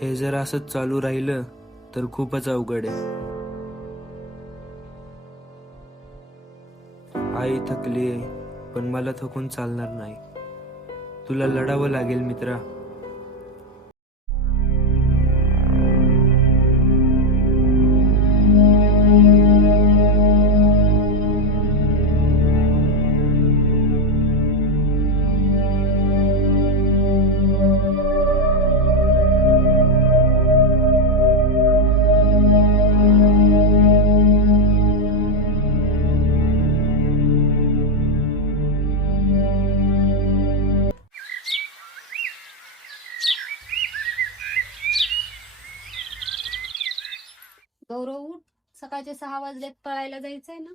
हे जर असंच चालू राहिलं तर खूपच अवघड आहे. आई थकली आहे, पण मला थकून चालणार नाही. तुला लढावं लागेल मित्रा. गौरव उठ, सकाळचे 6 वाजलेत, पळायला जायचंय ना.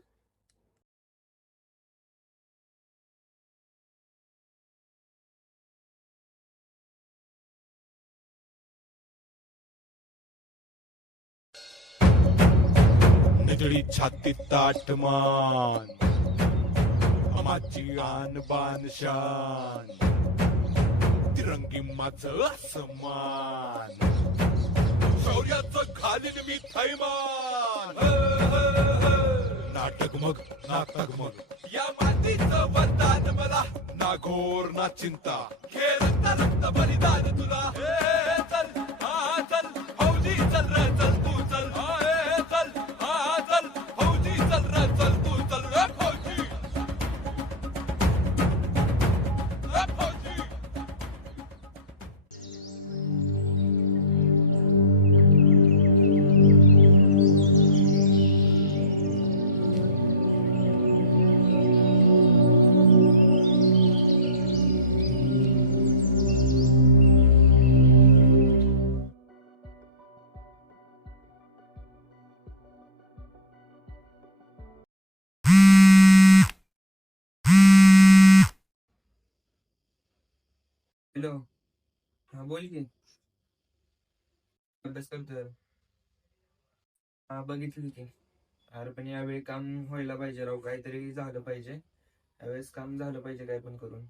निदळी छाती ताटमान माझी आन बान शान तिरंगी माझं असमान शौर्याचं घालीन मी थैमान नाटक मग नाटक मग या मातीचं वरदान मला ना घोर ना चिंता खेळ रक्त बलिदान तुला हे चल हा चल फौजी चल रे चल तू चल हे चल हा चल फौजी चल रे चल तू चल रे फौजी रे फौजी. हॅलो. हा बोल की. अभ्यास करतोय. हा बघितली की. अरे पण यावेळी काम व्हायला पाहिजे राव, काहीतरी झालं पाहिजे. यावेळेस काम झालं पाहिजे काय पण करून.